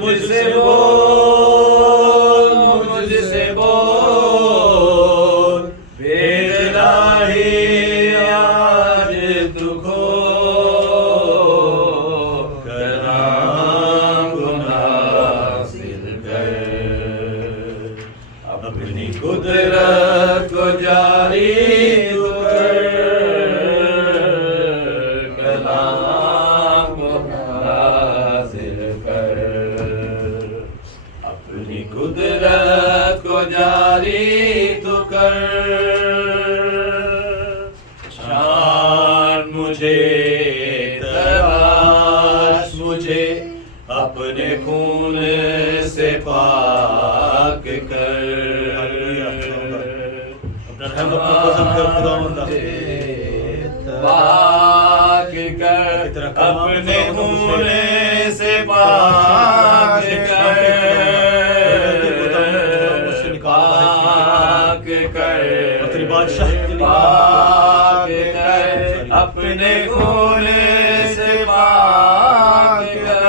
مجھ سے بول مجھ سے بول بید الہی آج تو کھول کلام کو نازل کر اپنی قدرت کو جاری تو کر کلام کو نازل کر اپنی قدرت کو جاری تو کر شان مجھے تراش مجھے اپنے خون سے پاک کر پاک کر اپنے خون سے پاک کر پاک کر پاک کر اپنے خون سے پاک کر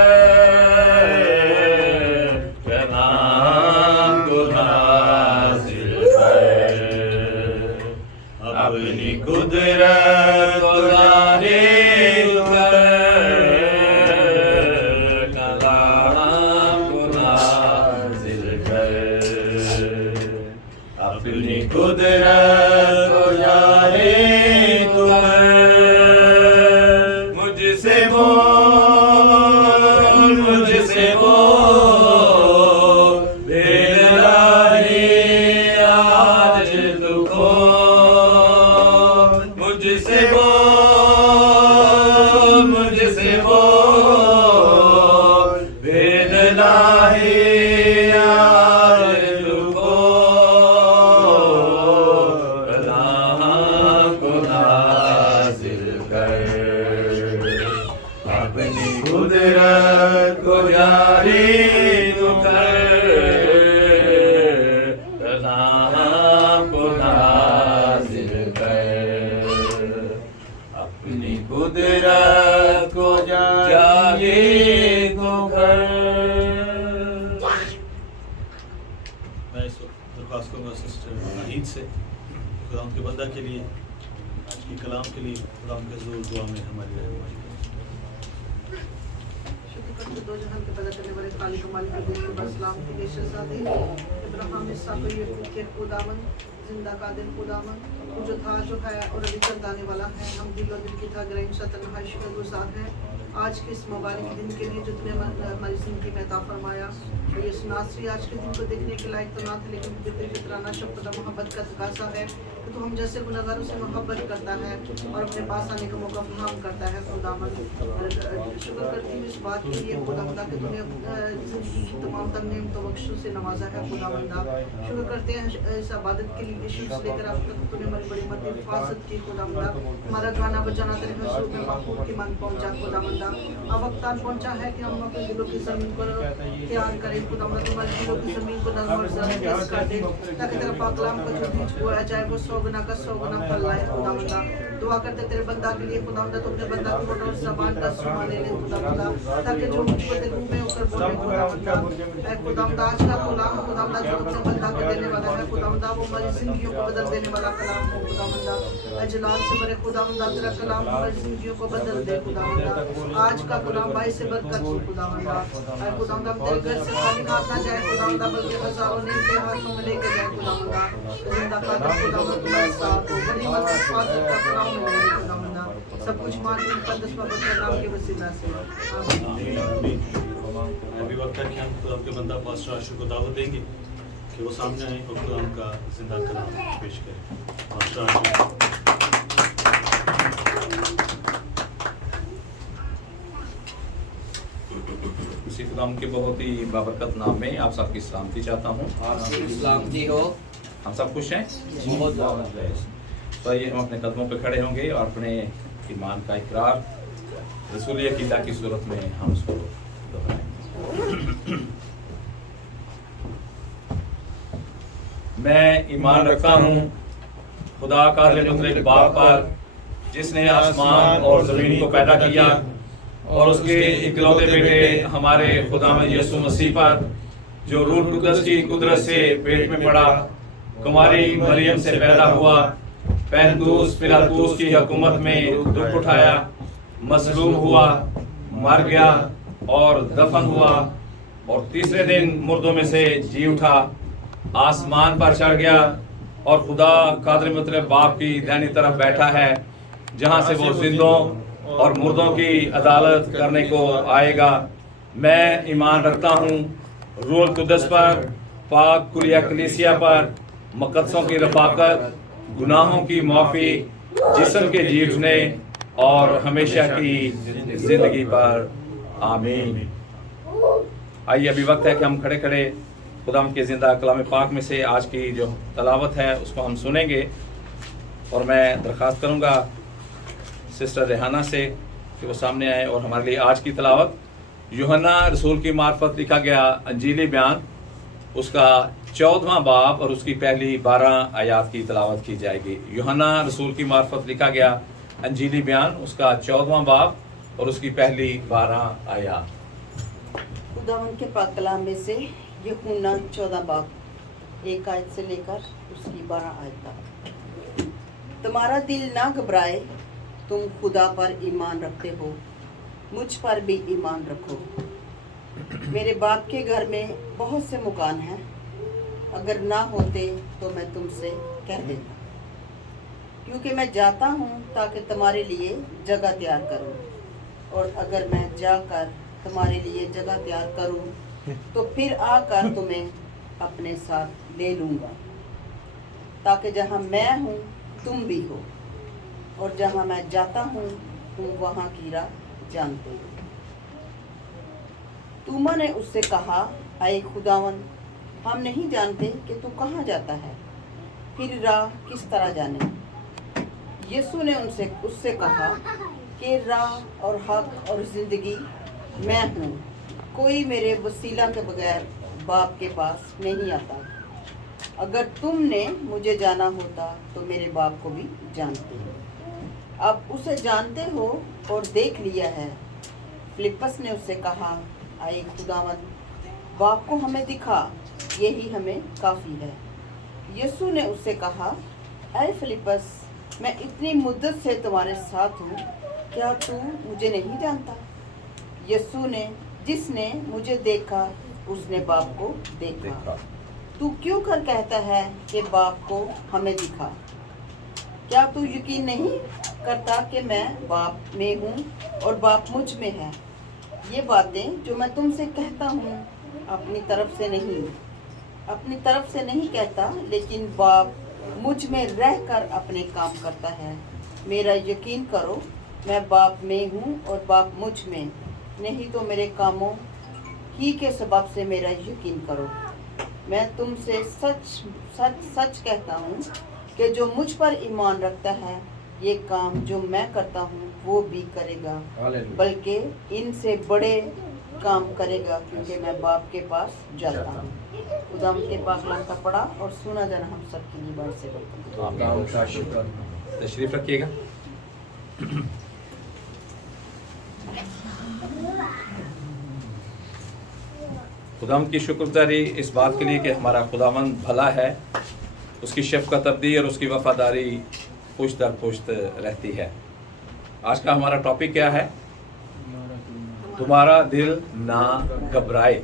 کلام کو نازل کر اپنی قدرت کو جاری کر کلام کو نازل کر اپنی قدرت کو جاری کر مجھ سے بول مجھ سے بول بید الہی آج تو کھول مجھ سے بول مجھ سے بول بید الہی آج تو کھول کلام کو نازل کر اپنی قدرت کو جاری تو کر کلام کو نازل کر اپنی قدرت کو جاری تو کر میں اس وقت درخواست کروں گا سسٹر ناہید سے خدا ان کے بندہ کے لیے آج کی کلام کے لیے خدا ان کے حضور دعا میں ہماری رہنمائی کریں۔ دو جہان کے پیدا کرنے والے خالق و مالک الدین کے اسلام کے بے شہزادے ابراہیم اسحاق و یعقوب کے خداوند زندہ قادر خداوند تو جو تھا جو ہے اور ابھی تک آنے والا ہے ہم دل و دل کی تھا گرہم تنہائی شکر گزار ہیں آج کے اس مبارک دن کے لیے جو تم نے ہماری زندگی میں عطا فرمایا یہ ناصری آج کے دن کو دیکھنے کے لائق تو نہ تھے لیکن فطری فطرانہ شفقت و محبت کا تقاضا ہے کہ تو ہم جیسے گنہگاروں سے محبت کرتا ہے اور اپنے پاس آنے کا موقع فراہم کرتا ہے خداوند شکر کرتی ہوں اس بات کے لیے خداوند کہ تم نے زندگی کی تمام تر نعمتوں بخشوں سے نوازا ہے خداوند شکر کرتے ہیں اس عبادت کے لیے شروع سے لے کر اب تک تم نے ہماری بڑی مدد حفاظت کی خداوند ہمارا گانا بجانا تیرے حضور میں محبوب کی من پہنچا خداوند اب وقت آن پہنچا ہے کہ ہم اپنے دلوں کی زمین پر تیار کریں خداوند ہمارے دلوں کی زمین کو نرم اور زرخیز کر دے تاکہ تیرا پاک کلام کا جو بیج بویا جائے وہ 100 گنا کا 100 گنا پھل لائے خداوند دعا کرتے تیرے بندہ کے لیے خداوند تو اپنے بندہ کی ہوٹ اور زبان کا سما لے لے خداوند تاکہ جو مجھ کو روح میں ہو کر بولے خداوند اے خداوند آج کا کلام خداوند جو اپنے بندہ کو دینے والا ہے خداوند وہ ہماری زندگیوں کو بدل دینے والا کلام ہو خداوند اے جلال سے بڑے خداوند تیرا کلام ہماری زندگیوں کو بدل دے خداوند آج کا کلام باعث برکت ہو خداوند اے خداوند ہم تیرے گھر سے خالی ہاتھ نہ جائے خداوند بلکہ ہزاروں نعمتیں ہاتھوں میں لے کے جائے خداوند زندہ قادر خداوند تمہارے ساتھ ہو بڑی مدد حفاظت کا کلام میں لے خداوند سب کچھ مانتے مقدس پاک نام کے وسیلہ سے آمین۔ ابھی وقت ہے کہ ہم خدا کے بندہ پاسٹر عاشق کو دعوت دیں گے کہ وہ سامنے آئیں اور خدا ان کا زندہ کلام پیش کریں۔ پاسٹر عاشق اسی خدا کے بہت ہی بابرکت نام میں آپ سب کی سلامتی چاہتا ہوں۔ آپ کی سلامتی ہو۔ ہم سب خوش ہیں؟ بہت زیادہ۔ تو یہ ہم اپنے قدموں پہ کھڑے ہوں گے اور اپنے ایمان کا اقرار رسولی عقیدہ کی صورت میں ہم اس کو دہرائیں گے۔ میں ایمان رکھتا ہوں خدا قادر مطلق باپ پر، جس نے آسمان اور زمین کو پیدا کیا، और उसके इकलौते बेटे हमारे खुदावंद यीशु मसीह पर, जो रूह कुदस की कुदरत से पेट में पड़ा, कुमारी मरियम से पैदा हुआ, पैंतूस पिलातूस की हुकूमत में दुख उठाया, मसलूम हुआ, मर गया और दफन हुआ, और तीसरे दिन मुर्दों में से जी उठा, आसमान पर चढ़ गया और खुदा कादिर मुतलब बाप की दाहिनी तरफ बैठा है, जहाँ से वो जिंदों और मुर्दों की अदालत करने को आएगा। मैं ईमान रखता हूँ रूह कुदस पर, पाक कुलिया कलीसिया पर, मुक़द्दसों की रफ़ाकत, गुनाहों की माफ़ी, जिस्म के जी उठने और हमेशा की ज़िंदगी पर। आमीन। आइए अभी वक्त है कि हम खड़े खड़े खुदाम के ज़िंदा कलाम पाक में से आज की जो तलावत है उसको हम सुनेंगे, और मैं दरख्वास्त करूँगा सिस्टर रेहाना से कि वो सामने आए और हमारे लिए आज की तलावत यूहन्ना रसूल की मार्फत लिखा गया अंजीली बयान, उसका 14वां बाब और उसकी पहली 12 आयात की तलावत की जाएगी। यूहन्ना रसूल की मार्फत लिखा गया अंजीली बयान, उसका 14वां बाब और उसकी पहली 12 आयात। खुदावंद के पाक कलाम में से यूहन्ना 14 बाब 1 आयत से लेकर उसकी 12 आयत तक। तुम्हारा दिल ना घबराए, तुम खुदा पर ईमान रखते हो, मुझ पर भी ईमान रखो। मेरे बाप के घर में बहुत से मकान हैं, अगर ना होते तो मैं तुमसे कह देता, क्योंकि मैं जाता हूँ ताकि तुम्हारे लिए जगह तैयार करूँ, और अगर मैं जाकर तुम्हारे लिए जगह तैयार करूँ तो फिर आकर तुम्हें अपने साथ ले लूँगा, ताकि जहाँ मैं हूँ तुम भी हो, और जहाँ मैं जाता हूँ तुम वहाँ की राह जानते हो। तूमा ने उससे कहा, आए खुदावन, हम नहीं जानते कि तू कहाँ जाता है, फिर राह किस तरह जाने। यीशु ने उससे कहा कि राह और हक और ज़िंदगी मैं हूँ, कोई मेरे वसीला के बगैर बाप के पास नहीं आता। अगर तुमने मुझे जाना होता तो मेरे बाप को भी जानते हो, अब उसे जानते हो और देख लिया है। फिलिप्पस ने उससे कहा, आए खुदावंद, बाप को हमें दिखा, यही हमें काफ़ी है। यीशु ने उससे कहा, आए फिलिप्पस, मैं इतनी मुद्दत से तुम्हारे साथ हूँ, क्या तू मुझे नहीं जानता? यीशु ने, जिसने मुझे देखा उसने बाप को देखा। तू क्यों कर कहता है कि बाप को हमें दिखा? क्या तू यकीन नहीं करता कि मैं बाप में हूँ और बाप मुझ में है? ये बातें जो मैं तुमसे कहता हूँ अपनी तरफ से नहीं कहता, लेकिन बाप मुझ में रहकर अपने काम करता है। मेरा यकीन करो, मैं बाप में हूँ और बाप मुझ में, नहीं तो मेरे कामों ही के सबब से मेरा यकीन करो। मैं तुमसे सच कहता हूँ कि जो मुझ पर ईमान रखता है, ये काम जो मैं करता हूँ वो भी करेगा, बल्कि इनसे बड़े काम करेगा, क्योंकि मैं बाप के पास जाता हूँ। खुदाम के पाक कलाम का पढ़ा और सुना जाना हम सबके लिए बात से बढ़कर। तशरीफ रखिएगा। खुदावंद की शुक्रगुजारी इस बात के लिए कि हमारा खुदावंद भला है, उसकी शफ़क़त अबदी और उसकी वफ़ादारी पुश्त दर पुश्त रहती है। आज का हमारा टॉपिक क्या है? तुम्हारा दिल ना घबराए।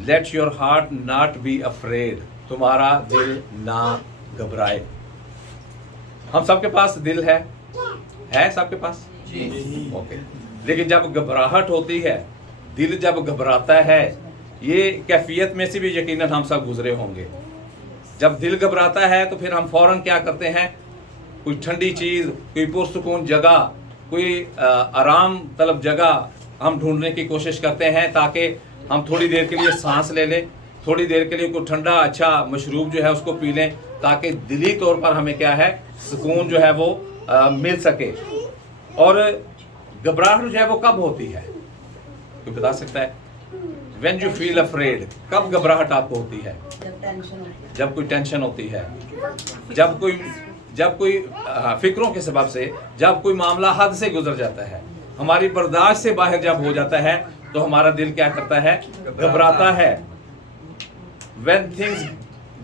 Let your heart not be afraid. तुम्हारा दिल ना घबराए। हम सबके पास दिल है सबके पास ओके। लेकिन जब घबराहट होती है, दिल जब घबराता है, ये कैफियत में से भी यकीनन हम सब गुजरे होंगे। जब दिल घबराता है तो फिर हम फौरन क्या करते हैं? कोई ठंडी चीज़, कोई पुरसुकून जगह, कोई आराम तलब जगह हम ढूंढने की कोशिश करते हैं, ताकि हम थोड़ी देर के लिए सांस ले लें, थोड़ी देर के लिए कोई ठंडा अच्छा मशरूब जो है उसको पी लें, ताकि दिली तौर पर हमें क्या है, सुकून जो है वो मिल सके। और घबराहट जो है वो कब होती है? कोई बता सकता है? When you feel afraid, कब घबराहट आपको होती है? जब कोई टेंशन होती है, जब कोई फिक्रों के सबब से, जब कोई मामला हद से गुजर जाता है, हमारी बर्दाश्त से बाहर जब हो जाता है तो हमारा दिल क्या करता है, घबराता है। When things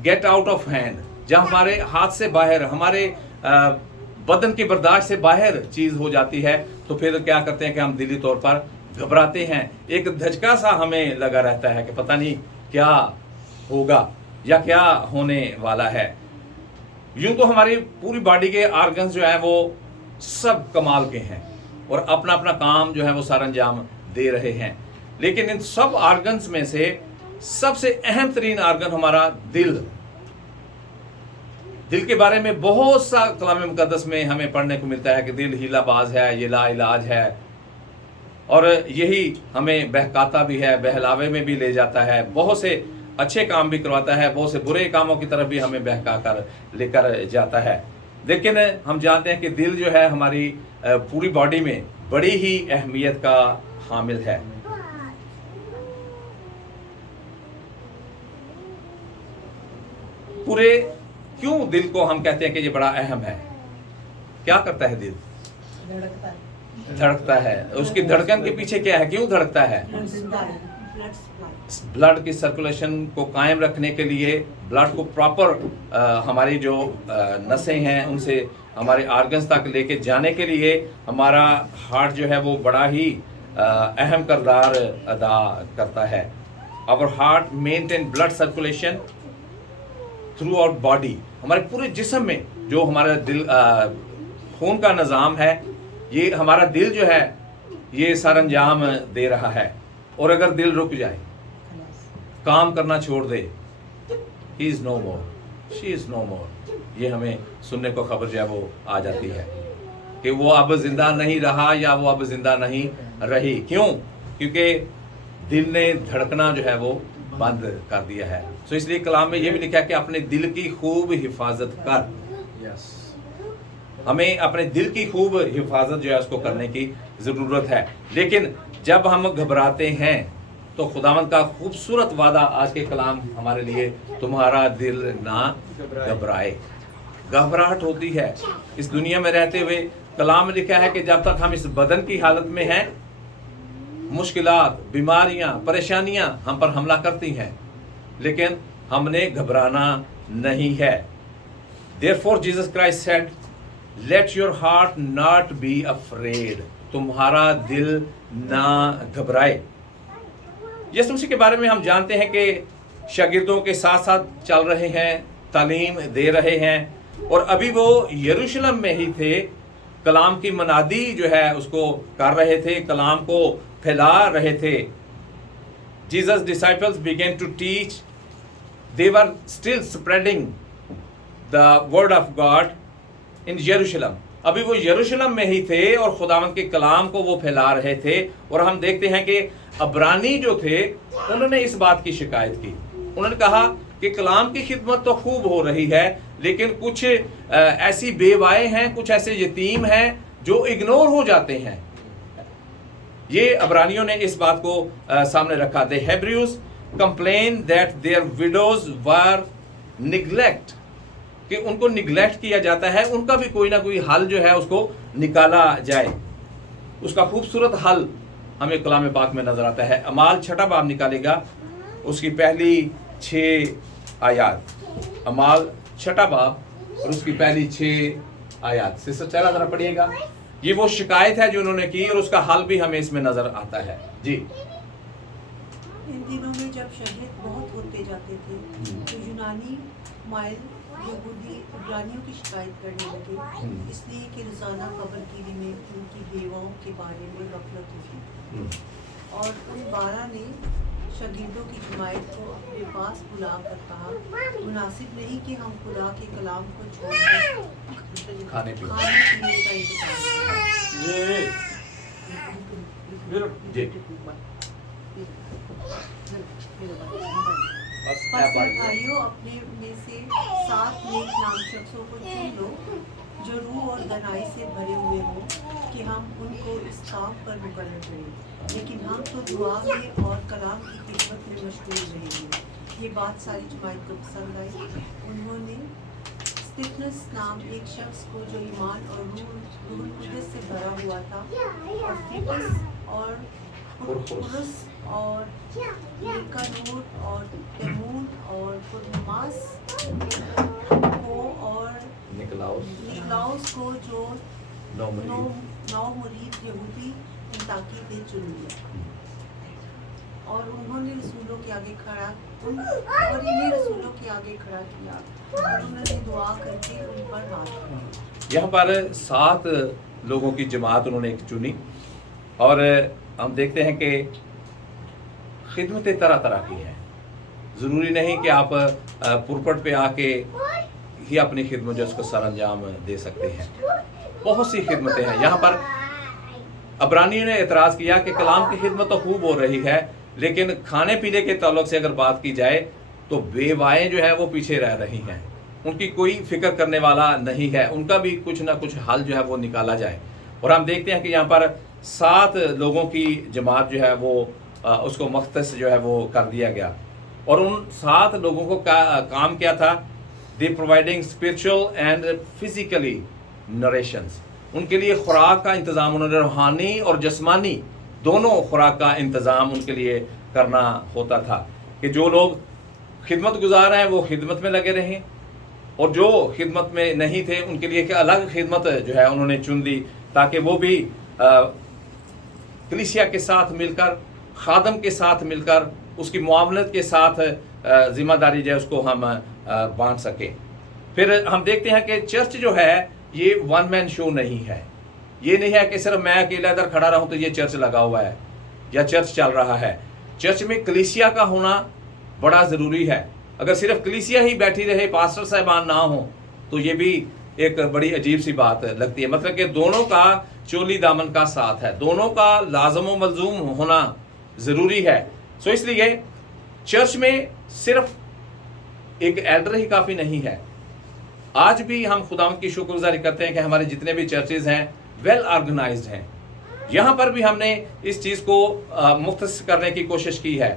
get out of hand, जब हमारे हाथ से बाहर, हमारे बदन की बर्दाश्त से बाहर चीज हो जाती है तो फिर क्या करते हैं कि हम दिली तौर पर घबराते हैं। एक धचका सा हमें लगा रहता है कि पता नहीं क्या होगा या क्या होने वाला है। यूं तो हमारी पूरी बॉडी के ऑर्गन्स जो है वो सब कमाल के हैं और अपना अपना काम जो है वो सारा अंजाम दे रहे हैं, लेकिन इन सब ऑर्गन्स में से सबसे अहम तरीन ऑर्गन हमारा दिल। दिल के बारे में बहुत सा कलाम मुकद्दस में हमें पढ़ने को मिलता है कि दिल हीलाबाज है, ये लाइलाज है, और यही हमें बहकाता भी है, बहलावे में भी ले जाता है, बहुत से अच्छे काम भी करवाता है, बहुत से बुरे कामों की तरफ भी हमें बहका कर लेकर जाता है। लेकिन हम जानते हैं कि दिल जो है हमारी पूरी बॉडी में बड़ी ही अहमियत का हामिल है। पूरे क्यों दिल को हम कहते हैं कि ये बड़ा अहम है? क्या करता है दिल? धड़कता है। उसकी धड़कन के पीछे क्या है, क्यों धड़कता है? ब्लड की सर्कुलेशन को कायम रखने के लिए, ब्लड को प्रॉपर हमारी जो नसें हैं उनसे हमारे ऑर्गन्स तक लेके जाने के लिए हमारा हार्ट जो है वो बड़ा ही अहम किरदार अदा करता है। Our heart maintain blood circulation throughout body. हमारे पूरे जिस्म में जो हमारा दिल खून का निज़ाम है, ये हमारा दिल जो है ये सारा अंजाम दे रहा है। और अगर दिल रुक जाए, काम करना छोड़ दे, he is no more, she is no more, ये हमें सुनने को खबर जो है वो आ जाती है कि वो अब जिंदा नहीं रहा या वो अब जिंदा नहीं रही। क्यों? क्योंकि दिल ने धड़कना जो है वो बंद कर दिया है। तो इसलिए कलाम में ये भी लिखा है कि अपने दिल की खूब हिफाजत कर। हमें अपने दिल की खूब हिफाजत जो है उसको करने की ज़रूरत है। लेकिन जब हम घबराते हैं तो खुदावंद का खूबसूरत वादा आज के कलाम हमारे लिए, तुम्हारा दिल ना घबराए। घबराहट होती है इस दुनिया में रहते हुए। कलाम में लिखा है कि जब तक हम इस बदन की हालत में हैं, मुश्किलात, बीमारियां, परेशानियां हम पर हमला करती हैं, लेकिन हमने घबराना नहीं है। Therefore Jesus Christ said, Let your heart not be afraid. तुम्हारा दिल ना घबराए। यीशु मसीह के बारे में हम जानते हैं कि शागिर्दों के साथ साथ चल रहे हैं, तालीम दे रहे हैं, और अभी वो यरूशलेम में ही थे। कलाम की मनादी जो है उसको कर रहे थे, कलाम को फैला रहे थे। Jesus disciples began to teach. They were still spreading the word of God in Jerusalem. अभी वो यरूशलेम में ही थे और खुदावंद के कलाम को वो फैला रहे थे। और हम देखते हैं कि अब्रानी जो थे उन्होंने इस बात की शिकायत की। उन्होंने कहा कि कलाम की खिदमत तो खूब हो रही है, लेकिन कुछ ऐसी बेवाएं हैं, कुछ ऐसे यतीम हैं जो इग्नोर हो जाते हैं। ये अब्रानियों ने इस बात को सामने रखा। The Hebrews complained that their widows were neglect, कि उनको निगलेक्ट किया जाता है, उनका भी कोई ना कोई हल जो है उसको निकाला जाए। उसका खूबसूरत हल हमें कलाम पाक में नजर आता है। अमाल 6 बाब निकालेगा, उसकी पहली 6 आयत। अमाल 6 बाब और उसकी पहली 6 आयत से चला जरा पढ़िएगा। ये वो शिकायत है जो उन्होंने की और उसका हल भी हमें इसमें नजर आता है। जी। इन दिनों में जब शहीद बहुत होते जाते थे तो यूनानी माइल यहूदी इब्रानियों की शिकायत करने लगे, इसलिए कि रोजाना कब्रगिरी में उनकी बेवाओं के बारे में गफलत हुई। और उन 12 ने शागिर्दों की जमायत को अपने पास बुलाकर कहा, मुनासिब नहीं कि हम खुदा के कलाम को छोड़कर खाने पीने का भाइयों, अपने में से 7 नेक नाम शख्सों को चुन लो जो रूह और गहराई से भरे हुए हों कि हम उनको इस काम पर मुकर्रर करें। लेकिन हम तो दुआ में और कलाम की खिदमत में मशगूल रहेंगे। ये बात सारी जमात को पसंद आई। उन्होंने स्तिफनस नाम एक शख्स को जो ईमान और रूह कुदस से भरा हुआ था, और फिलिप्पस और पुरखुरुस और निकानोर और तिमोन और पुरमास को और निकलाउस को जो नौ मुरीद यहूदी अंताकी ने चुन लिया, और उन्होंने रसूलों के आगे खड़ा और इन्हें रसूलों के आगे खड़ा किया, और उन्होंने दुआ करके उन पर हाथ रखा। यहाँ पर 7 लोगों की जमात उन्होंने एक चुनी, और हम देखते हैं कि खिदमतें तरह तरह की हैं। ज़रूरी नहीं कि आप पुरपट पे आके ही अपनी खिदमत जो उसको सर अंजाम दे सकते हैं। बहुत सी खिदमतें हैं। यहाँ पर अबरानियों ने एतराज़ किया कि कलाम की खिदमत तो खूब हो रही है, लेकिन खाने पीने के ताल्लुक से अगर बात की जाए तो बेवाएँ जो है वो पीछे रह रही हैं। उनकी कोई फिक्र करने वाला नहीं है, उनका भी कुछ ना कुछ हल जो है वो निकाला जाए। और हम देखते हैं कि यहाँ पर 7 लोगों की जमात जो है वो उसको मख्तस जो है वो कर दिया गया, और उन 7 लोगों को काम क्या था? They providing spiritual and physically nourishments. उनके लिए खुराक का इंतज़ाम, उन्होंने रूहानी और जिस्मानी दोनों खुराक का इंतज़ाम उनके लिए करना होता था कि जो लोग खिदमत गुजार हैं वो खिदमत में लगे रहें, और जो खिदमत में नहीं थे उनके लिए एक अलग खिदमत जो है उन्होंने चुन ली, ताकि वो भी कलीसिया के साथ मिलकर, खादम के साथ मिलकर, उसकी मुआमलत के साथ ज़िम्मेदारी जो है उसको हम बांट सकें। फिर हम देखते हैं कि चर्च जो है ये वन मैन शो नहीं है। ये नहीं है कि सिर्फ मैं अकेला इधर खड़ा रहूं तो ये चर्च लगा हुआ है या चर्च चल रहा है। चर्च में कलीसिया का होना बड़ा ज़रूरी है। अगर सिर्फ कलीसिया ही बैठी रहे, पास्टर साहबान ना हो, तो ये भी एक बड़ी अजीब सी बात लगती है। मतलब कि दोनों का चोली दामन का साथ है, दोनों का लाजम व मलजूम होना ज़रूरी है। सो इसलिए चर्च में सिर्फ एक एल्डर ही काफ़ी नहीं है। आज भी हम खुदावंद की शुक्रगुजारी करते हैं कि हमारे जितने भी चर्चेज हैं वेल ऑर्गेनाइज्ड हैं। यहाँ पर भी हमने इस चीज़ को मुख्तस करने की कोशिश की है।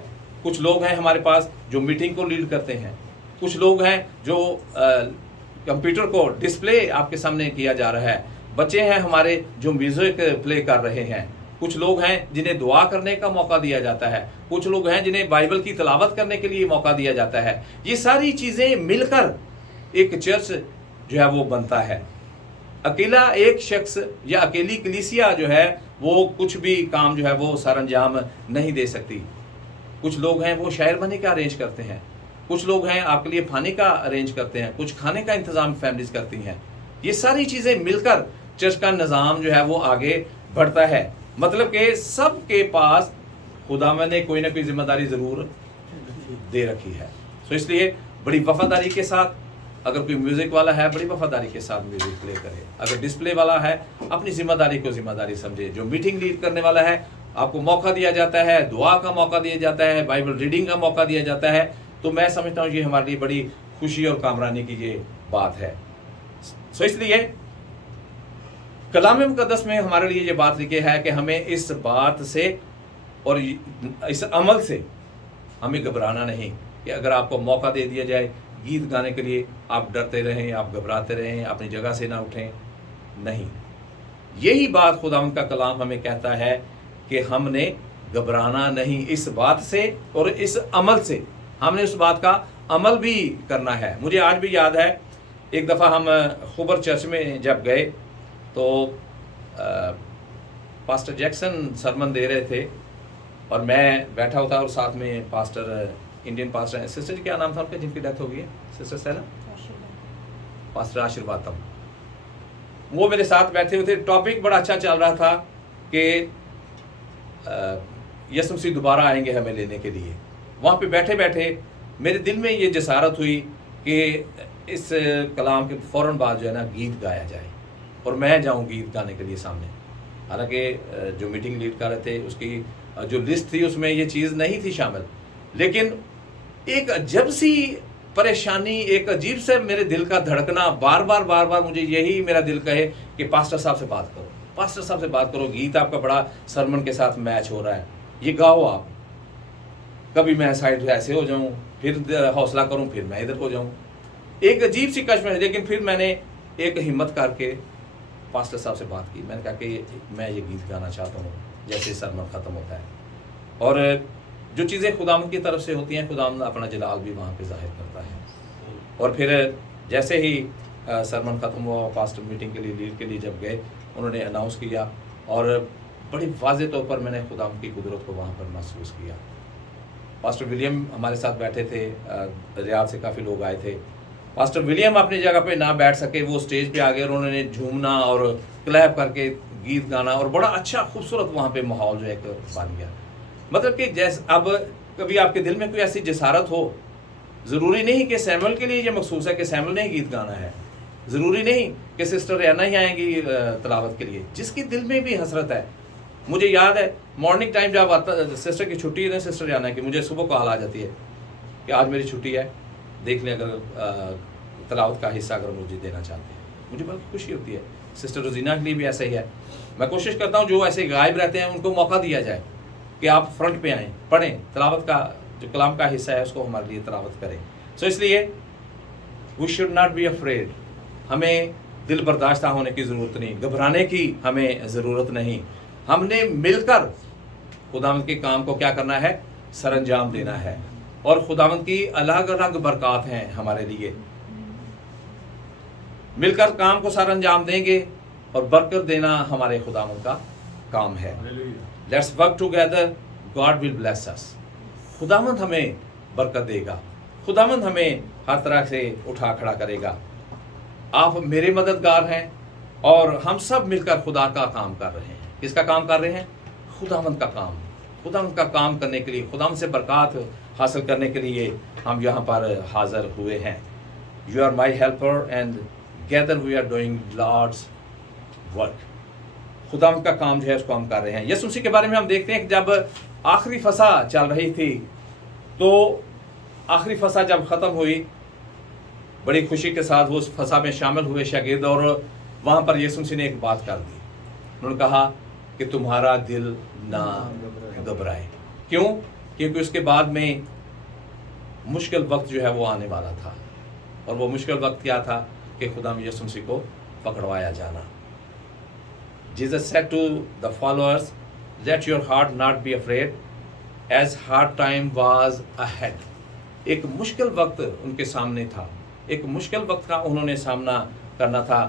कुछ लोग हैं हमारे पास जो मीटिंग को लीड करते हैं, कुछ लोग हैं जो कंप्यूटर को डिस्प्ले आपके सामने किया जा रहा है, बच्चे हैं हमारे जो म्यूज़िक प्ले कर रहे हैं, कुछ लोग हैं जिन्हें दुआ करने का मौका दिया जाता है, कुछ लोग हैं जिन्हें बाइबल की तिलावत करने के लिए मौका दिया जाता है। ये सारी चीज़ें मिलकर एक चर्च जो है वो बनता है। अकेला एक शख्स या अकेली कलीसिया जो है वो कुछ भी काम जो है वो सर अंजाम नहीं दे सकती। कुछ लोग हैं वो शायर बने का अरेंज करते हैं, कुछ लोग हैं आपके लिए खाने का अरेंज करते हैं, कुछ खाने का इंतज़ाम फैमिलीज करती हैं। ये सारी चीज़ें मिलकर चर्च का निज़ाम जो है वो आगे बढ़ता है। मतलब कि सब के पास खुदा ने कोई ना कोई जिम्मेदारी ज़रूर दे रखी है। सो इसलिए बड़ी वफादारी के साथ, अगर कोई म्यूज़िक वाला है बड़ी वफादारी के साथ म्यूज़िक प्ले करे, अगर डिस्प्ले वाला है अपनी जिम्मेदारी को जिम्मेदारी समझे, जो मीटिंग लीड करने वाला है आपको मौका दिया जाता है, दुआ का मौका दिया जाता है, बाइबल रीडिंग का मौका दिया जाता है, तो मैं समझता हूँ ये हमारे लिए बड़ी खुशी और कामरानी की ये बात है। सो इसलिए कलाम मुकद्दस में हमारे लिए ये बात लिखी है कि हमें इस बात से और इस अमल से हमें घबराना नहीं कि अगर आपको मौका दे दिया जाए गीत गाने के लिए आप डरते रहें, आप घबराते रहें, अपनी जगह से ना उठें। नहीं, यही बात खुदावंद का कलाम हमें कहता है कि हमने घबराना नहीं इस बात से और इस अमल से, हमने उस बात का अमल भी करना है। मुझे आज भी याद है एक दफ़ा हम खुबर चर्च में जब गए तो पास्टर जैक्सन सरमन दे रहे थे और मैं बैठा हुआ था और साथ में पास्टर, इंडियन पास्टर, सिस्टर जी क्या नाम था उनका जिनकी डेथ हो गई है, सिस्टर सैला, पास्टर आशीर्वादम, वो मेरे साथ बैठे हुए थे। टॉपिक बड़ा अच्छा चल रहा था कि यीशु मसीह दोबारा आएंगे हमें लेने के लिए। वहाँ पे बैठे बैठे मेरे दिल में ये जसारत हुई कि इस कलाम के फ़ौरन बाद जो है ना गीत गाया जाए और मैं जाऊँ गीत गाने के लिए सामने। हालांकि जो मीटिंग लीड कर रहे थे उसकी जो लिस्ट थी उसमें ये चीज़ नहीं थी शामिल, लेकिन एक अजब सी परेशानी, एक अजीब से मेरे दिल का धड़कना, बार बार मुझे यही मेरा दिल कहे कि पास्टर साहब से बात करो, पास्टर साहब से बात करो, गीत आपका बड़ा सरमन के साथ मैच हो रहा है, ये गाओ आप। कभी मैं साइड ऐसे हो जाऊं, फिर हौसला करूं, फिर मैं इधर हो जाऊं। एक अजीब सी कश्मकश। लेकिन फिर मैंने एक हिम्मत करके पास्टर साहब से बात की। मैंने कहा कि मैं ये गीत गाना चाहता हूँ जैसे सरमन ख़त्म होता है, और जो चीज़ें खुदावंद की तरफ से होती हैं खुदावंद अपना जलाल भी वहाँ पे ज़ाहिर करता है। और फिर जैसे ही सरमन ख़त्म हुआ, पास्टर मीटिंग के लिए लीड के लिए जब गए, उन्होंने अनाउंस किया और बड़ी वाज़े तौर पर मैंने खुदावंद की कुदरत को वहाँ पर महसूस किया। पास्टर विलियम हमारे साथ बैठे थे, रियाद से काफ़ी लोग आए थे। पास्टर विलियम अपनी जगह पे ना बैठ सके, वो स्टेज पे आ गए और उन्होंने झूमना और क्लैप करके गीत गाना, और बड़ा अच्छा खूबसूरत वहाँ पे माहौल जो है बन गया। मतलब कि जैसे अब कभी आपके दिल में कोई ऐसी जसारत हो, ज़रूरी नहीं कि सैमुअल के लिए ये मखसूस है कि सैमुअल ने ही गीत गाना है, ज़रूरी नहीं कि सिस्टर रियाना ही आएंगी तलावत के लिए, जिसकी दिल में भी हसरत है। मुझे याद है मॉर्निंग टाइम जब आता, सिस्टर की छुट्टी है, सिस्टर रियाना की, मुझे सुबह कॉल आ जाती है कि आज मेरी छुट्टी है, देख लें अगर तलावत का हिस्सा अगर मुझे देना चाहते हैं। मुझे बड़ी खुशी होती है। सिस्टर रोजीना के लिए भी ऐसा ही है। मैं कोशिश करता हूँ जो ऐसे गायब रहते हैं उनको मौका दिया जाए कि आप फ्रंट पे आएँ, पढ़ें, तलावत का जो कलाम का हिस्सा है उसको हमारे लिए तलावत करें। सो इसलिए we should not be afraid, हमें दिल बर्दाश्त होने की ज़रूरत नहीं, घबराने की हमें ज़रूरत नहीं। हमने मिलकर खुदावंद के काम को क्या करना है, सर अंजाम देना है। और खुदावंद की अलग अलग बरक़ात हैं हमारे लिए, मिलकर काम को सर अंजाम देंगे और बरकत देना हमारे खुदावंद का काम है। Let's work together, God will bless us. खुदावंद हमें बरकत देगा, खुदावंद हमें हर तरह से उठा खड़ा करेगा। आप मेरे मददगार हैं और हम सब मिलकर खुदा का काम कर रहे हैं। किसका काम कर रहे हैं? खुदावंद का काम। खुदावंद का काम करने के लिए, खुदावंद से बरकत हासिल करने के लिए हम यहाँ पर हाजिर हुए हैं। You are my helper and together we are doing Lord's work. खुदावंद का काम जो है उसको हम कर रहे हैं। यीशु मसीह के बारे में हम देखते हैं कि जब आखिरी फसा चल रही थी, तो आखिरी फसा जब ख़त्म हुई, बड़ी खुशी के साथ वो उस फसा में शामिल हुए शागिर्द, और वहाँ पर यीशु मसीह ने एक बात कर दी। उन्होंने कहा कि तुम्हारा दिल ना घबराए। क्यों? क्योंकि उसके बाद में मुश्किल वक्त जो है वो आने वाला था, और वो मुश्किल वक्त क्या था कि खुदा में यीशु मसीह को पकड़वाया जाना। Jesus said to the followers, let your heart not be afraid, as hard time was ahead. एक मुश्किल वक्त उनके सामने था, एक मुश्किल वक्त का उन्होंने सामना करना था।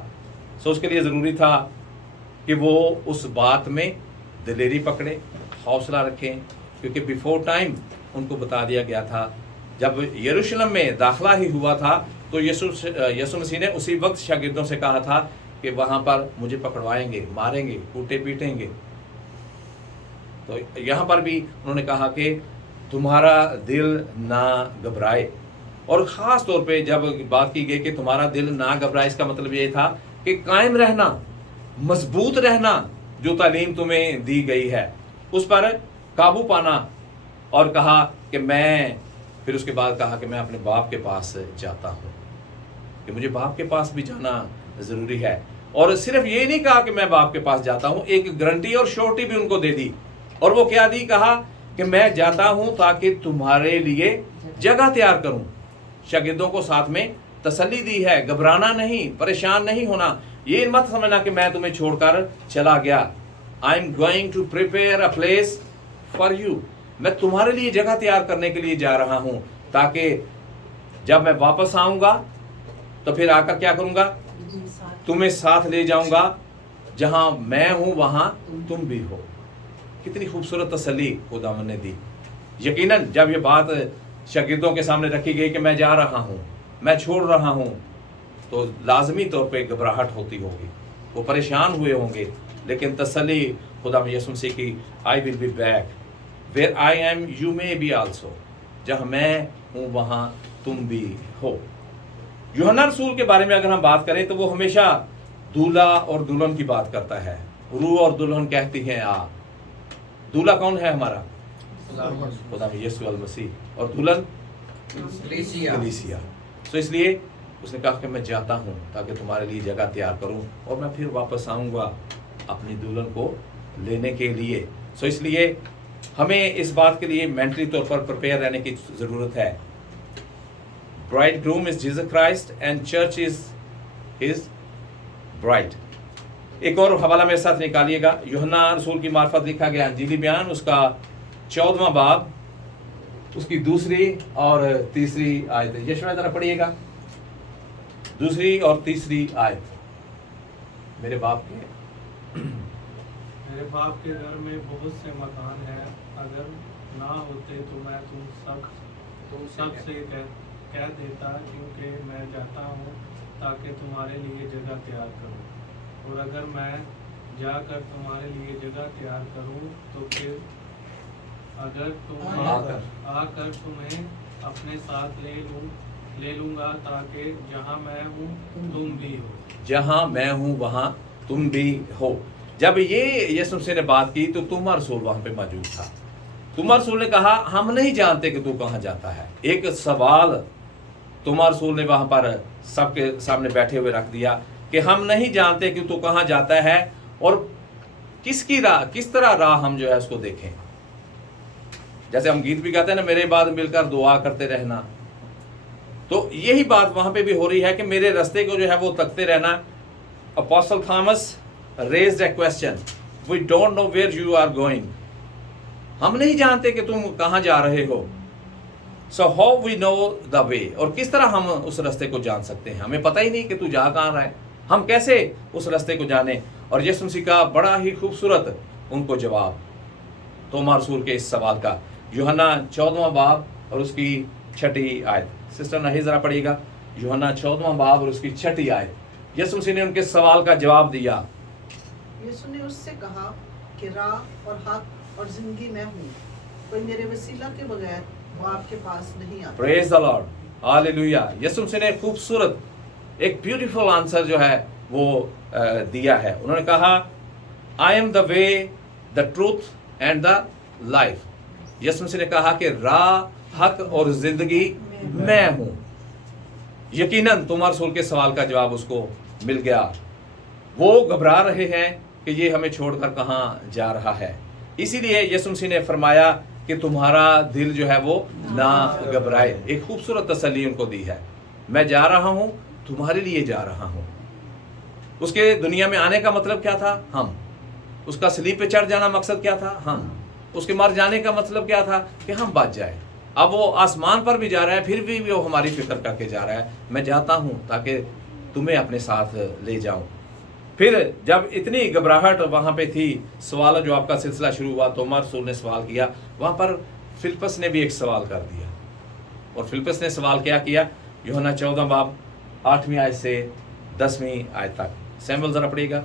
सो उसके लिए ज़रूरी था कि वो उस बात में दिलेरी पकड़े, हौसला रखें, क्योंकि बिफोर टाइम उनको बता दिया गया था। जब यरूशलेम में दाखिला ही हुआ था तो यीशु मसीह ने उसी वक्त शागिर्दों से कहा था कि वहाँ पर मुझे पकड़वाएंगे, मारेंगे, कूटे पीटेंगे। तो यहाँ पर भी उन्होंने कहा कि तुम्हारा दिल ना घबराए, और ख़ास तौर पे जब बात की गई कि तुम्हारा दिल ना घबराए, इसका मतलब ये था कि कायम रहना, मजबूत रहना, जो तालीम तुम्हें दी गई है उस पर काबू पाना। और कहा कि मैं, फिर उसके बाद कहा कि मैं अपने बाप के पास जाता हूँ, कि मुझे बाप के पास भी जाना ज़रूरी है। और सिर्फ ये नहीं कहा कि मैं बाप के पास जाता हूँ, एक गारंटी और श्योरिटी भी उनको दे दी। और वो क्या दी? कहा कि मैं जाता हूँ ताकि तुम्हारे लिए जगह तैयार करूँ। शागिर्दों को साथ में तसल्ली दी है, घबराना नहीं, परेशान नहीं होना। ये मत समझना कि मैं तुम्हें छोड़कर चला गया। I am going to prepare a place for you. मैं तुम्हारे लिए जगह तैयार करने के लिए जा रहा हूँ, ताकि जब मैं वापस आऊँगा तो फिर आकर क्या करूँगा? तुम्हें साथ ले जाऊँगा, जहाँ मैं हूँ वहाँ तुम भी हो। कितनी खूबसूरत तसल्ली खुदावंद ने दी। यकीनन जब ये बात शागिर्दों के सामने रखी गई कि मैं जा रहा हूँ, मैं छोड़ रहा हूँ, तो लाजमी तौर पे घबराहट होती होगी, वो परेशान हुए होंगे। लेकिन तसल्ली खुदा यीशु मसीह की, I will be back, where I am you may be also. जहाँ मैं हूँ वहाँ तुम भी हो। यूहन्ना रसूल के बारे में अगर हम बात करें तो वो हमेशा दूल्हा और दुल्हन की बात करता है। रूह और दुल्हन कहती हैं आ। दूल्हा कौन है हमारा? खुदा यीशु अल मसीह, और दुल्हन कलीसिया। तो इसलिए उसने कहा कि मैं जाता हूँ ताकि तुम्हारे लिए जगह तैयार करूँ, और मैं फिर वापस आऊँगा अपनी दुल्हन को लेने के लिए। सो इसलिए हमें इस बात के लिए मेंटली तौर पर प्रिपेयर रहने की ज़रूरत है। bridegroom is Jesus Christ and church is his bride. एक और हवाला मेरे साथ निकालिएगा, यूहन्ना रसूल की मार्फत लिखा गया इंजीली बयान, उसका 14वां बाब, उसकी दूसरी और तीसरी आयत। यशवा जरा पढ़िएगा, दूसरी और तीसरी आयत। मेरे बाप के घर में बहुत से मकान हैं, अगर ना होते तो मैं तुम सब से कह देता, क्योंकि मैं जाता हूँ ताकि तुम्हारे लिए जगह तैयार करूँ, और अगर मैं जाकर तुम्हारे लिए जगह तैयार करूँ तो फिर आकर तुम्हें अपने साथ ले लूँगा, ताकि जहाँ मैं हूँ तुम भी हो। जहाँ मैं हूँ वहाँ तुम भी हो। जब ये यीशु मसीह ने बात की तो तुम रसूल वहाँ पे मौजूद था। तुम रसूल ने कहा हम नहीं जानते कि तू कहाँ जाता है। एक सवाल तुम रसूल ने वहाँ पर सबके सामने बैठे हुए रख दिया कि हम नहीं जानते कि तू कहाँ जाता है और किस तरह राह हम जो है उसको देखें। जैसे हम गीत भी गाते हैं ना, मेरे बाद मिलकर दुआ करते रहना, तो यही बात वहां पे भी हो रही है कि मेरे रास्ते को जो है वो तकते रहना। Apostle Thomas raised a question, we don't know where you are going. हम नहीं जानते कि तुम कहाँ जा रहे हो। So how we know the way, और किस तरह हम उस रास्ते को जान सकते हैं। हमें पता ही नहीं कि तू जा कहाँ रहा है, हम कैसे उस रास्ते को जाने। और यीशु मसीह का बड़ा ही खूबसूरत उनको जवाब तोमा रसूल के इस सवाल का, यूहन्ना 14वां बाब और उसकी 6ठी आयत। सिस्टर नहीं जरा पढ़िएगा, यूहन्ना 14वां बाब और उसकी 6ठी आयत। यीशु मसीह ने उनके सवाल का जवाब दिया। यीशु ने उससे कहा कि राह और हक और जिंदगी मैं हूँ, कोई मेरे वसीला के बगैर बाप के पास नहीं आता। Praise the lord, hallelujah. यीशु मसीह ने खूबसूरत एक ब्यूटीफुल आंसर जो है वो दिया है। उन्होंने कहा I am the way, the truth and the life. यीशु मसीह ने कहा कि राह, हक और जिंदगी मैं हूं। यकीनन तुम रसूल के सवाल का जवाब उसको मिल गया। वो घबरा रहे हैं कि ये हमें छोड़कर कहाँ जा रहा है। इसीलिए यीशु मसीह ने फरमाया कि तुम्हारा दिल जो है वो ना घबराए। एक खूबसूरत तसल्ली उनको दी है, मैं जा रहा हूं, तुम्हारे लिए जा रहा हूं। उसके दुनिया में आने का मतलब क्या था? हम। उसका सलीब पे चढ़ जाना मकसद क्या था? हम। उसके मर जाने का मतलब क्या था? कि हम बच जाए। अब वो आसमान पर भी जा रहा है, फिर भी वो हमारी फिक्र करके जा रहा है, मैं जाता हूं ताकि तुम्हें अपने साथ ले जाऊं। फिर जब इतनी घबराहट वहां पे थी, सवाल जो आपका सिलसिला शुरू हुआ, तोमा रसूल ने सवाल किया, वहां पर फिलिप्पस ने भी एक सवाल कर दिया। और फिलिप्पस ने सवाल क्या किया? यूहन्ना 14 बाब 8वीं आयत से 10वीं आयत तक। सैमुअल जरा पढ़िएगा,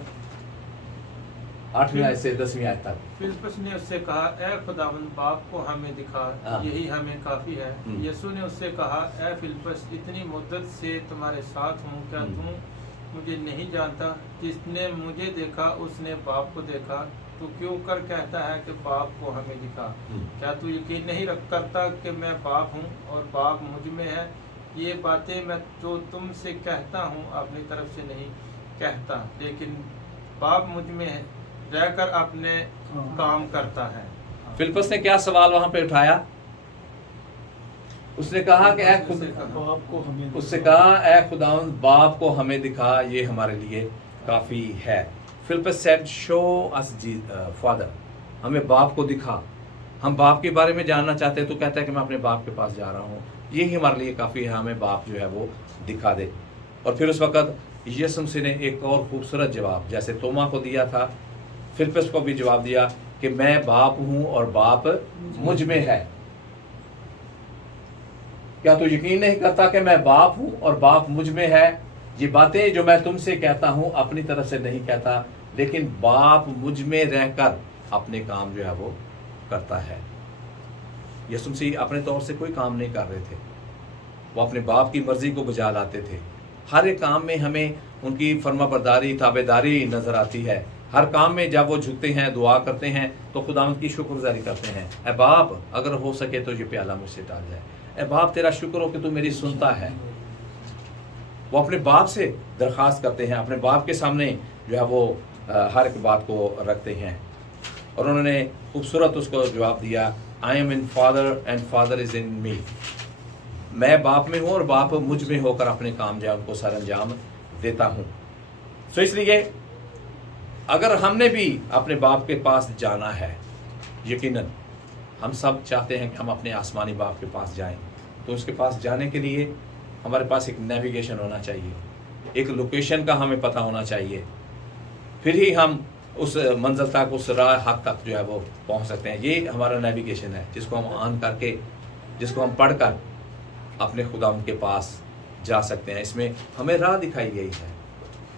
8वीं आयत से 10वीं आयत तक। फिलिप्पस ने उससे कहा, ए खुदावंद, बाप को हमें दिखा, यही हमें काफी है। यीशु ने उससे कहा, ए फिलिप्पस, इतनी मुद्दत से तुम्हारे साथ हूँ, क्या तुम मुझे नहीं जानता? जिसने मुझे देखा उसने बाप को देखा। तू क्यों कर कहता है कि बाप को हमें दिखा? क्या तू यकीन नहीं करता कि मैं बाप हूँ और बाप मुझ में है? ये बातें मैं तो तुमसे कहता हूँ अपनी तरफ से नहीं कहता, लेकिन बाप मुझ में रहकर अपने काम करता है। फिलिप्पस ने क्या सवाल वहां पे उठाया? उसने कहा कि उससे कहा, ए खुदावंद, बाप को हमें दिखा, ये हमारे लिए काफ़ी है। Philippus said, show us father, हमें बाप को दिखा। हम बाप के बारे में जानना चाहते हैं, तो कहता है कि मैं अपने बाप के पास जा रहा हूँ, यही हमारे लिए काफ़ी है, हमें बाप जो है वो दिखा दे। और फिर उस वक़्त यीशु मसीह ने एक और खूबसूरत जवाब, जैसे तोमा को दिया था, फिलिप्पस को भी जवाब दिया कि मैं बाप हूँ और बाप मुझ में है। क्या तू यकीन नहीं करता कि मैं बाप हूँ और बाप मुझ में है? ये बातें जो मैं तुमसे कहता हूँ अपनी तरफ से नहीं कहता, लेकिन बाप मुझ में रहकर अपने काम जो है वो करता है। यीशु मसीह अपने तौर से कोई काम नहीं कर रहे थे, वो अपने बाप की मर्जी को बजा लाते थे। हर एक काम में हमें उनकी फर्माबरदारी, ताबेदारी नजर आती है। हर काम में जब वो झुकते हैं, दुआ करते हैं, तो खुदावंद की शुक्रगुजारी करते हैं। ए बाप, अगर हो सके तो ये प्याला मुझसे टाल जाए। ए बाप, तेरा शुक्र हो कि तू मेरी सुनता है। वो अपने बाप से दरख्वास्त करते हैं, अपने बाप के सामने जो है वो हर एक बात को रखते हैं। और उन्होंने खूबसूरत उसको जवाब दिया, I am in father and father is in me. मैं बाप में हूँ और बाप मुझ में होकर अपने काम जो है उनको सर अंजाम देता हूँ। सो इसलिए अगर हमने भी अपने बाप के पास जाना है, यकीनन हम सब चाहते हैं कि हम अपने आसमानी बाप के पास जाएं, तो उसके पास जाने के लिए हमारे पास एक नेविगेशन होना चाहिए, एक लोकेशन का हमें पता होना चाहिए, फिर ही हम उस मंजिल तक, उस राह हक तक जो है वो पहुंच सकते हैं। ये हमारा नेविगेशन है जिसको हम ऑन करके, जिसको हम पढ़कर अपने खुदा उनके पास जा सकते हैं। इसमें हमें राह दिखाई गई है,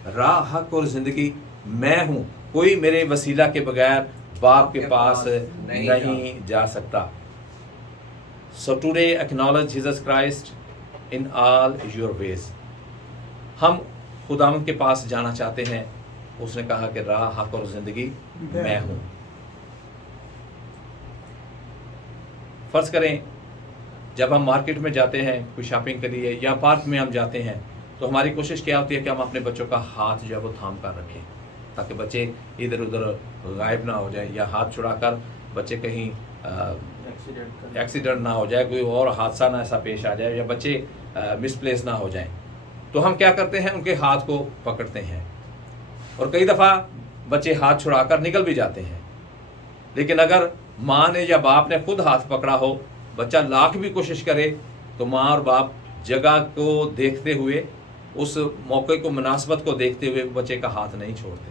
राह हक और ज़िंदगी मैं हूँ, कोई मेरे वसीला के बगैर बाप के पास नहीं जा सकता। So today acknowledge Jesus Christ in all your ways. हम खुदावंद के पास जाना चाहते हैं। उसने कहा कि राह हक और ज़िंदगी मैं हूँ। फर्ज करें जब हम मार्केट में जाते हैं कोई शॉपिंग के लिए या पार्क में हम जाते हैं, तो हमारी कोशिश क्या होती है कि हम अपने बच्चों का हाथ जो है वो थाम कर रखें, ताकि बच्चे इधर उधर गायब ना हो जाए, या हाथ छुड़ाकर बच्चे कहीं एक्सीडेंट ना हो जाए, कोई और हादसा ना ऐसा पेश आ जाए, या बच्चे मिसप्लेस ना हो जाएं। तो हम क्या करते हैं, उनके हाथ को पकड़ते हैं, और कई दफ़ा बच्चे हाथ छुड़ाकर निकल भी जाते हैं। लेकिन अगर माँ ने या बाप ने खुद हाथ पकड़ा हो, बच्चा लाख भी कोशिश करे, तो माँ और बाप जगह को देखते हुए, उस मौके को, मुनासबत को देखते हुए बच्चे का हाथ नहीं छोड़ते।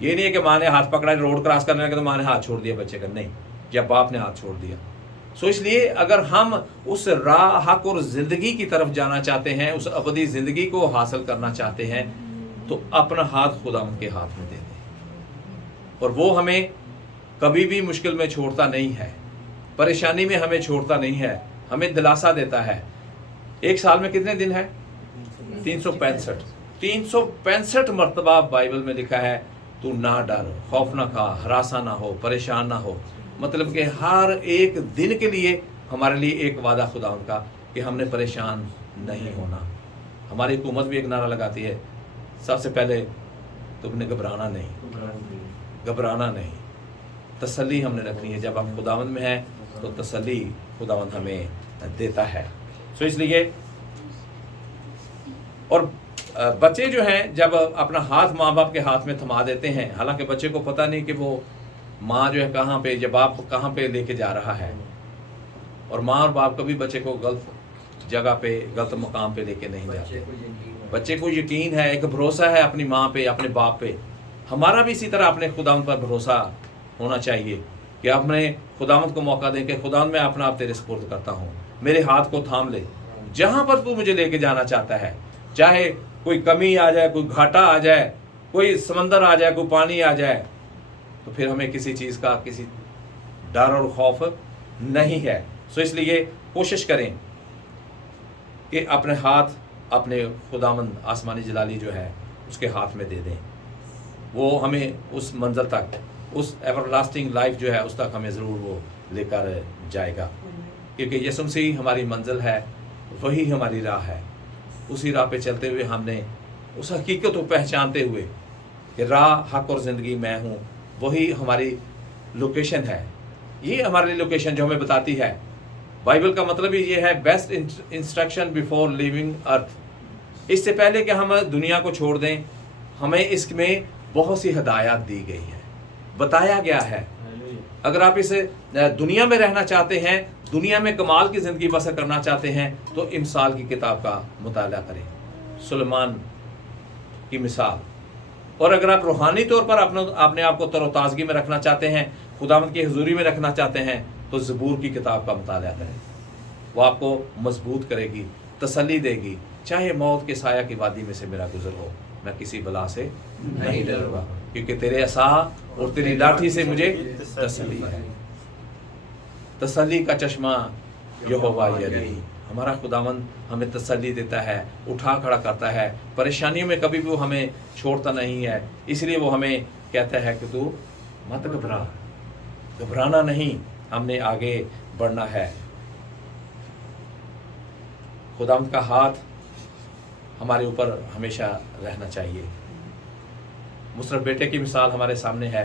ये नहीं है कि माँ ने हाथ पकड़ा, रोड क्रॉस करने लगे तो माँ ने हाथ छोड़ दिया बच्चे का, नहीं, या बाप ने हाथ छोड़ दिया। सो इसलिए अगर हम उस राह हक और ज़िंदगी की तरफ जाना चाहते हैं, उस अबदी ज़िंदगी को हासिल करना चाहते हैं, तो अपना हाथ खुदा उनके हाथ में दे दें। और वो हमें कभी भी मुश्किल में छोड़ता नहीं है, परेशानी में हमें छोड़ता नहीं है, हमें दिलासा देता है। एक साल में कितने दिन है? 365। 365 मरतबा बाइबल में लिखा है, तू ना डर, खौफ ना खा, हरासा ना हो, परेशान ना हो। मतलब कि हर एक दिन के लिए हमारे लिए एक वादा खुदा उनका कि हमने परेशान नहीं होना। हमारी हुकूमत भी एक नारा लगाती है, सबसे पहले तुमने घबराना नहीं, घबराना नहीं। तसल्ली हमने रखनी है। जब हम खुदावंद में हैं तो तसल्ली खुदावंद हमें देता है। सो इसलिए, और बच्चे जो हैं जब अपना हाथ माँ बाप के हाथ में थमा देते हैं, हालांकि बच्चे को पता नहीं कि वो माँ जो है कहाँ पे, या बाप कहाँ पे लेके जा रहा है, और माँ और बाप कभी बच्चे को गलत जगह पे, गलत मुकाम पे लेके नहीं जाते। बच्चे को यकीन है, एक भरोसा है अपनी माँ पे, अपने बाप पे। हमारा भी इसी तरह अपने खुदावंद पर भरोसा होना चाहिए कि अपने खुदावंद को मौका दें कि खुदावंद मैं अपना आप तेरे सुपुर्द करता हूँ, मेरे हाथ को थाम ले, जहाँ पर तू मुझे लेके जाना चाहता है, चाहे कोई कमी आ जाए, कोई घाटा आ जाए, कोई समंदर आ जाए, कोई पानी आ जाए, तो फिर हमें किसी चीज़ का, किसी डर और खौफ नहीं है। सो इसलिए कोशिश करें कि अपने हाथ अपने खुदावंद आसमानी जलाली जो है उसके हाथ में दे दें। वो हमें उस मंजिल तक, उस एवरलास्टिंग लाइफ जो है उस तक हमें ज़रूर वो लेकर जाएगा, क्योंकि यीशु मसीह हमारी मंजिल है, वही हमारी राह है। उसी राह पे चलते हुए हमने उस हकीकत को पहचानते हुए कि राह हक और ज़िंदगी मैं हूँ, वही हमारी लोकेशन है। ये हमारे लिए लोकेशन जो हमें बताती है। बाइबल का मतलब ही ये है, बेस्ट इंस्ट्रक्शन बिफोर लिविंग अर्थ। इससे पहले कि हम दुनिया को छोड़ दें, हमें इसमें बहुत सी हिदायत दी गई है, बताया गया है। अगर आप इस दुनिया में रहना चाहते हैं, दुनिया में कमाल की ज़िंदगी बसर करना चाहते हैं, तो इमसाल की किताब का मुताला करें, सुलेमान की मिसाल। और अगर आप रूहानी तौर पर अपने आप को तरोताज़गी में रखना चाहते हैं, खुदावंद की हुजूरी में रखना चाहते हैं, तो ज़बूर की किताब का मुताला करें। वो आपको मजबूत करेगी, तसल्ली देगी। चाहे मौत के साया की वादी में से मेरा गुजर हो, मैं किसी बला से नहीं डरूंगा, क्योंकि तेरे असा और तेरी लाठी से मुझे तसल्ली है। तसल्ली का चश्मा यहोवा यरी। हमारा खुदावंद हमें तसल्ली देता है, उठा खड़ा करता है, परेशानियों में कभी भी वो हमें छोड़ता नहीं है। इसलिए वो हमें कहता है कि तू मत घबरा, घबराना नहीं, हमने आगे बढ़ना है। खुदावंद का हाथ हमारे ऊपर हमेशा रहना चाहिए। मुसरत बेटे की मिसाल हमारे सामने है।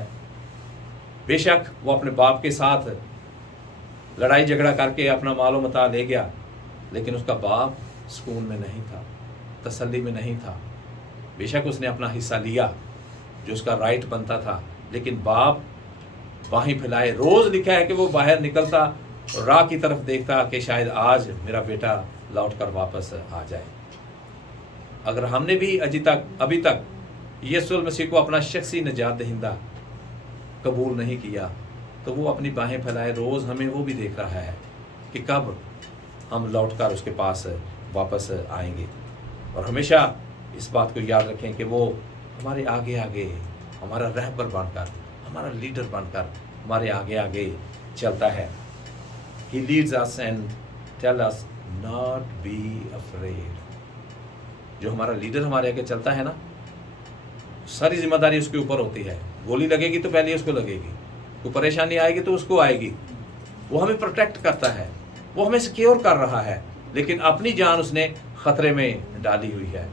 बेशक वो अपने बाप के साथ लड़ाई झगड़ा करके अपना मालो मता ले गया, लेकिन उसका बाप सुकून में नहीं था, तसल्ली में नहीं था। बेशक उसने अपना हिस्सा लिया जो उसका राइट बनता था, लेकिन बाप बाहें फैलाए, रोज़ लिखा है कि वो बाहर निकलता, राह की तरफ देखता कि शायद आज मेरा बेटा लौट कर वापस आ जाए। अगर हमने भी अभी तक यीशु मसीह को अपना शख्सी निजात दहिंदा कबूल नहीं किया, तो वो अपनी बाहें फैलाए रोज़ हमें वो भी देख रहा है कि कब हम लौट कर उसके पास वापस आएंगे। और हमेशा इस बात को याद रखें कि वो हमारे आगे आगे हमारा रहबर बनकर, हमारा लीडर बनकर हमारे आगे आगे चलता है। He leads us and tell us not be afraid। जो हमारा लीडर हमारे आगे चलता है ना, सारी जिम्मेदारी उसके ऊपर होती है। गोली लगेगी तो पहले उसको लगेगी, कोई परेशानी आएगी तो उसको आएगी। वो हमें प्रोटेक्ट करता है, वो हमें सिक्योर कर रहा है, लेकिन अपनी जान उसने खतरे में डाली हुई है।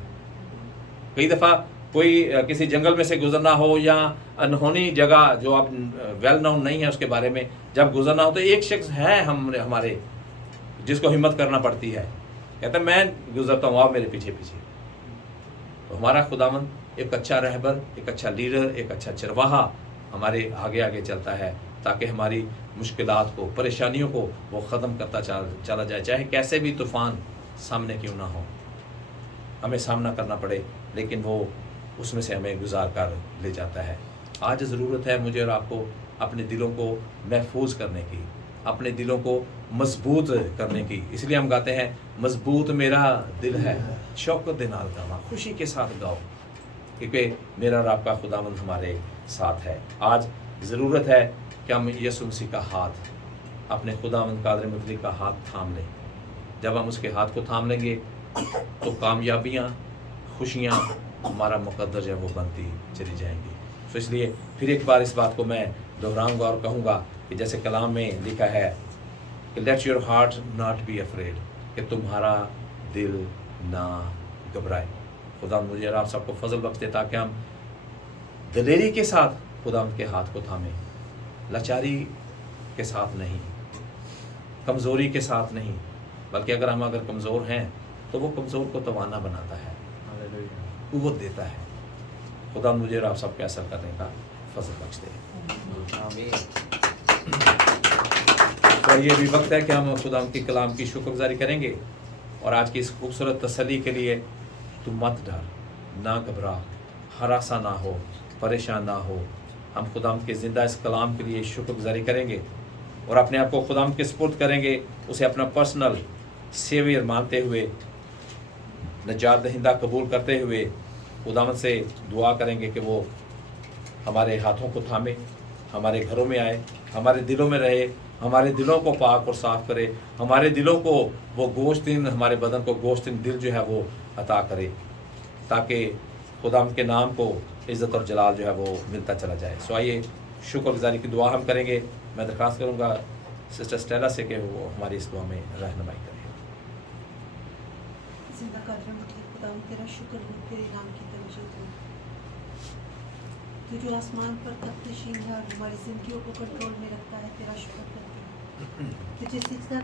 कई दफ़ा कोई किसी जंगल में से गुजरना हो या अनहोनी जगह जो आप वेल नोन नहीं है उसके बारे में जब गुजरना हो, तो एक शख्स है हमारे जिसको हिम्मत करना पड़ती है, कहता है मैं गुजरता हूँ, आप मेरे पीछे पीछे। तो हमारा खुदावंद एक अच्छा रहबर, एक अच्छा लीडर, एक अच्छा चरवाहा हमारे आगे आगे चलता है, ताकि हमारी मुश्किलात को, परेशानियों को वो ख़त्म करता चला जाए। चाहे कैसे भी तूफ़ान सामने क्यों ना हो, हमें सामना करना पड़े, लेकिन वो उसमें से हमें गुजार कर ले जाता है। आज ज़रूरत है मुझे और आपको अपने दिलों को महफूज करने की, अपने दिलों को मजबूत करने की। इसलिए हम गाते हैं, मजबूत मेरा दिल है, शौक़त दे नाल गावा, खुशी के साथ गाओ, क्योंकि मेरा और आपका खुदावंद हमारे साथ है। आज ज़रूरत है कि हम यीशु मसीह का हाथ, अपने खुदावंद कादिर मुतलक का हाथ थाम लें। जब हम उसके हाथ को थाम लेंगे तो कामयाबियाँ, खुशियाँ हमारा मुकद्दर जो है वो बनती चली जाएंगी। तो इसलिए फिर एक बार इस बात को मैं दोहराऊंगा और कहूँगा कि जैसे कलाम में लिखा है कि let your heart not be afraid, कि तुम्हारा दिल ना घबराए। खुदा मुझे और आप सबको फजल बख्श दे ताकि हम दलेरी के साथ खुदा के हाथ को थामें, लाचारी के साथ नहीं, कमज़ोरी के साथ नहीं, बल्कि अगर कमज़ोर हैं तो वो कमज़ोर को तवाना बनाता है, कुव्वत देता है। खुदा मुझे और आप सबके असर करने का फजल बख्श दे। तो ये भी वक्त है कि हम खुदा की कलाम की शुक्रगुजारी करेंगे। और आज की इस खूबसूरत तसल्ली के लिए तू मत डर, ना घबरा, हरासा ना हो, परेशान ना हो। हम खुदा के ज़िंदा इस कलाम के लिए शुक्रगुजारी करेंगे और अपने आप को खुदा के सुपुर्द करेंगे, उसे अपना पर्सनल सेवियर मानते हुए, निजात दहिंदा कबूल करते हुए खुदावंद से दुआ करेंगे कि वो हमारे हाथों को थामे, हमारे घरों में आए, हमारे दिलों में रहे, हमारे दिलों को पाक और साफ़ करे, हमारे दिलों को वो गोश्तिन, हमारे बदन को गोश्तिन दिल जो है वो अता करे, ताकि खुदावंद के नाम को इज़्ज़त और जलाल जो है वो मिलता चला जाए। सो आइए शुक्रगुजारी की दुआ हम करेंगे। मैं दरख्वास्त करूँगा सिस्टर स्टेला से कि वो हमारी इस दुआ में रहनुमाई करें। जिंदा कादिर मुतलक खुदावंद तेरा शुक्र हो, तेरे नाम की तमजीद हो। तू जो आसमान पर तख्त नशीन है और हमारी ज़िंदगियों को कंट्रोल में रखता है, तेरा शुक्र करते हैं। तुझे सिजदा